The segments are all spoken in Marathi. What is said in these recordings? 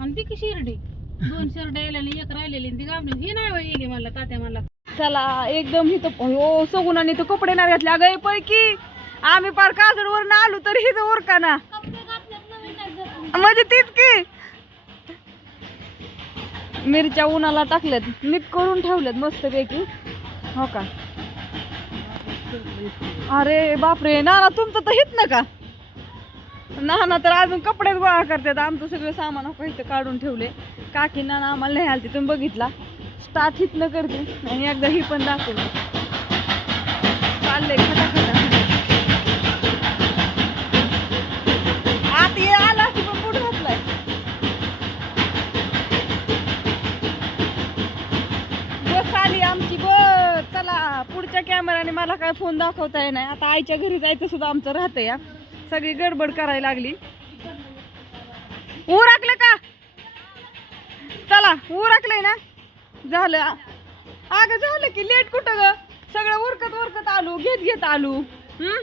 आणि ती की शिर्डी? दोन शिरड्या यायला आणि एक राहिलेली आणि ती गावली ही नाही गेली मला तात्या मला. चला एकदम इथं हो सगुणाने तर कपडे नाही घातले. अगं पैकी आम्ही पार काजडवरून आलो तर हिथं ओरका ना. म्हणजे तीच की. मिरच्या उन्हाला टाकल्यात नीट करून ठेवल्यात मस्त पैकी हो का? अरे बापरे नाना तुमचं तर हित ना का? नाना तर अजून कपडेच गोळा करतात. आमचं सगळं सामान इथं काढून ठेवले. काकी नाना आम्हाला नाही आलती. तुम्ही बघितला. स्टार्ट हितनं करते. आणि एकदा ही पण दाखवली चाललंय खटा खटा आत ये आला की पण पुढे घातलाय बस आली आमची बस. चला पुढच्या कॅमेराने मला काय फोन दाखवता येणार. आता आईच्या घरी जायचं सुद्धा आमचं राहतं या सगळी गडबड करायला लागली. उरकलं का? चला उरकलंय ना? झालं. अगं झालं की लेट कुठं ग? सगळं उरकत उरकत आलो घेत घेत आलो. हम्म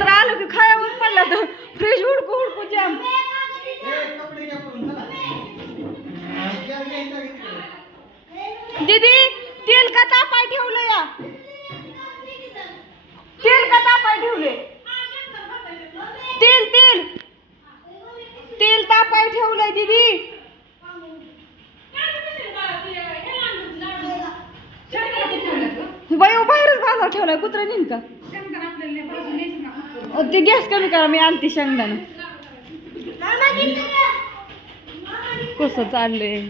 तर आलो की खायावर पडला तर. फ्रीज हुडकू हुडकू जाम दीदी तेल का तापाय ठेवलं या? तेल का तापाय ठेवले. तेल तेल तेल तापाय ठेवलंय दीदी. बाई बाहेरच बाजार ठेवलाय कुत्रा नेन का? ते गॅस कमी करा मी आणते शेंगदाणा. कसं चाललंय?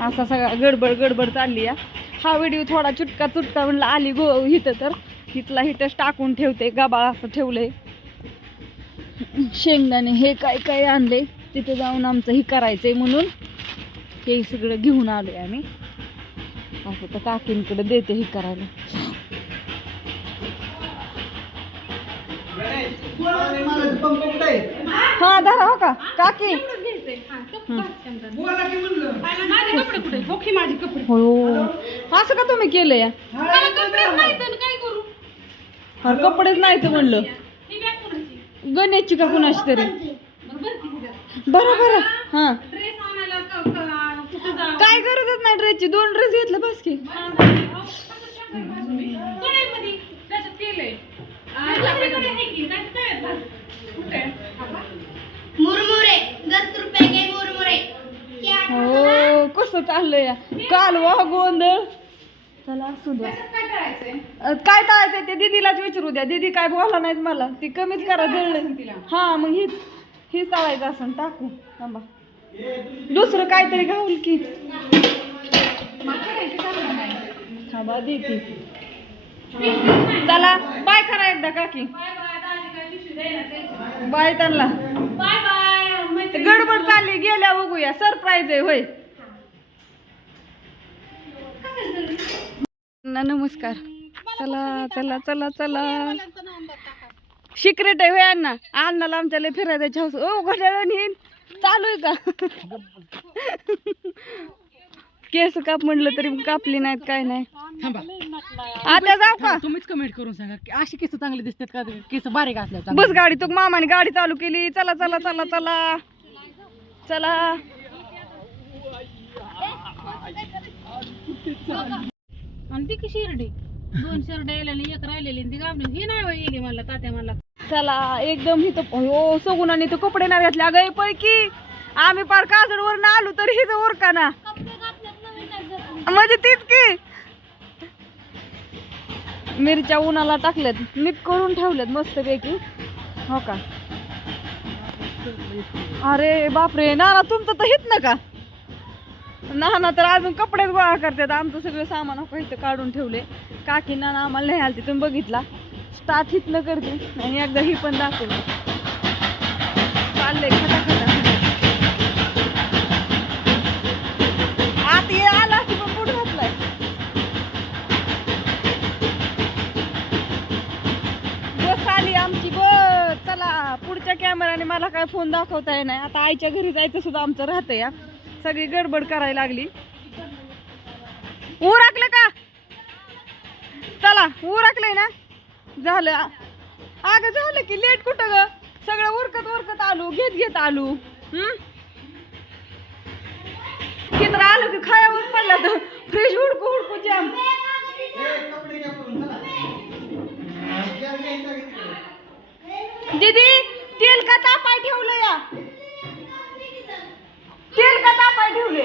असा सगळा गडबड गडबड चालली या. हा व्हिडिओ थोडा चुटका चुटका म्हणलं आली गो इथं तर. इथला इथंच टाकून ठेवते गाबाळ असं ठेवलंय. शेंगदाणे हे काय काय आणले तिथे जाऊन आमचं हे करायचंय म्हणून. हे सगळं घेऊन आलोय आम्ही. असं तर काकींकडे देते हे करायला. हा धरा हो का? काकी. हो. असं का तुम्ही केलं या मला कपडेच नाही तर म्हणलं. ही गण्याची का कुणाची तरी? बरोबर की तिच्यात बरं बरं हा. ड्रेस आणायला क- क- कुठं जा काय गरजच नाही ड्रेसची. दोन ड्रेस घेतलं बस की. हो कसं चाललंय? या कालवा गोंधळ. चला असू द्या काय करायचंय अ, काय तळायचंय ते दीदीलाच विचारू द्या. दीदी काय बोला नाहीत मला. ती कमीच करा जळलं हा मग हीच हीच तळायचं असं टाकू. थांबा. दुसरं काहीतरी घाऊल की. थांबा देते. चला बाय करा एकदा काकी. बाय त्यांना. Bye bye. गडबड चालली गेल्या बघूया. सरप्राईज आहे होय. ना नमस्कार. चला चला चला चला. सिक्रेट आहे होय अण्णा. अण्णाला आमच्या लय फिरायला जायची हौस. ओ घड्याळ नेईन चालू आहे का? केस काप म्हणलं तरी कापली नाहीत काय नाही. थांबा. आता जाऊ का? तुम्हीच कमेंट करून सांगा. की अशी केस चांगली दिसतात का? केस बारीक असल्या बस गाडी तो मामाने गाडी चालू केली. चला चला चला चला. चला. आणि ती की शिर्डी? दोन शिरड्या यायला आणि एक राहिलेली आणि ती गावली ही नाही होय गेली मला तात्या मला. चला एकदम इथं हो सगुणाने तर कपडे नाही घातले. अगं पैकी आम्ही पार काजडवरून आलो तर हिथं ओरका ना म्हणजे तीच की. मिरच्या उन्हाला टाकल्यात नीट करून ठेवल्यात मस्त पैकी हो का? अरे बापरे नाना तुमचं तर हित ना का? नाना तर अजून कपडेच गोळा करतात. आमचं सगळं सामान इथं काढून ठेवले. काकी नाना आम्हाला नाही आलती तुम्ही बघितला? स्टार्ट हितनं करते. आणि एकदा ही पण दाखवली चाललंय खटा खटा आत ये आला की पण पुढे घातलाय बस आली आमची बस. चला पुढच्या कॅमेराने मला काय फोन दाखवता येणार? आता आईच्या घरी जायचं सुद्धा आमचं राहतं या सगळी गडबड करायला लागली. उरकलं का? चला उरकलंय ना? झालं. अगं झालं की लेट कुठं ग? सगळं उरकत उरकत आलो घेत घेत आलो. हम्म किती आलो की खायावर पडला तर फ्रीज हुडकू हुडकू जाम दीदी तेल का तापाय ठेवलं या? तेल का तापाय ठेवले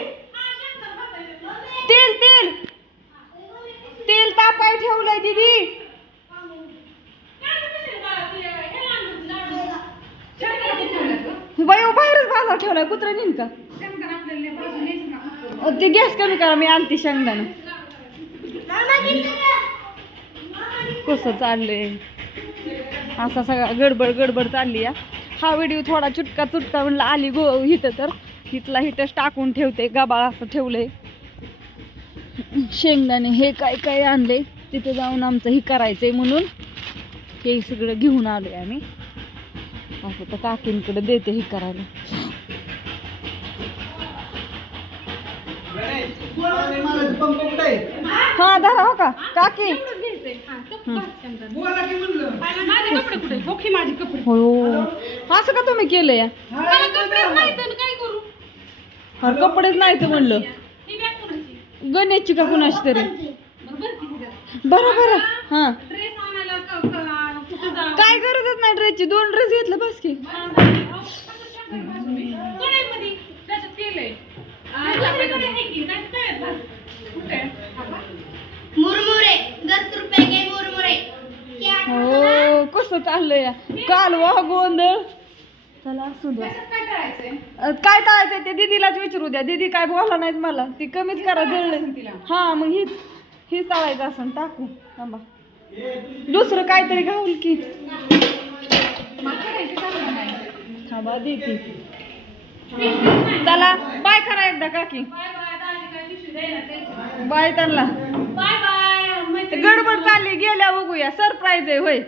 तेल तेल. तेल तापाय ठेवलंय दीदी. बाई बाहेरच बाजार ठेवलाय कुत्रा नेन का ते गॅस कमी करा मी आणते शेंगदाणा. कसं चाललंय? असा सगळा गडबड गडबड चालली या. हा व्हिडिओ थोडा चुटका चुटका म्हणला आली गो इथं तर. इथला इथंच टाकून ठेवते गबाळ असं ठेवलंय शेंगदाणे हे काय काय आणले तिथे जाऊन आमचं हे करायचंय म्हणून. हे सगळं घेऊन आलोय आम्ही. असं तर काकींकडे देते हे करायला. हा धरा हो का? काकी. हो. असं का तुम्ही केलं या मला कपडेच नाही तर म्हणलं. गण्याची का कुणाची तरी? बरं बरं हा. काय गरजच नाही ड्रेसची दोन ड्रेस घेतलं बस की. हो कसं चाललंय या. कालवा गोंधळ. चला असू द्या काय करायचंय अ, काय टाळायचं ते दीदीलाच विचारू द्या. दीदी काय बोला नाहीत मला. ती कमीच करा जळलं. हा मग हीच हीच टाळायचं असं टाकू. थांबा. दुसरं काहीतरी घाऊल की. थांबा देते चला बाय करा एकदा काकी बाय त्यांना. Bye bye. मैत्रिणी गडबड चालली गेल्या बघूया. सरप्राईज आहे होय.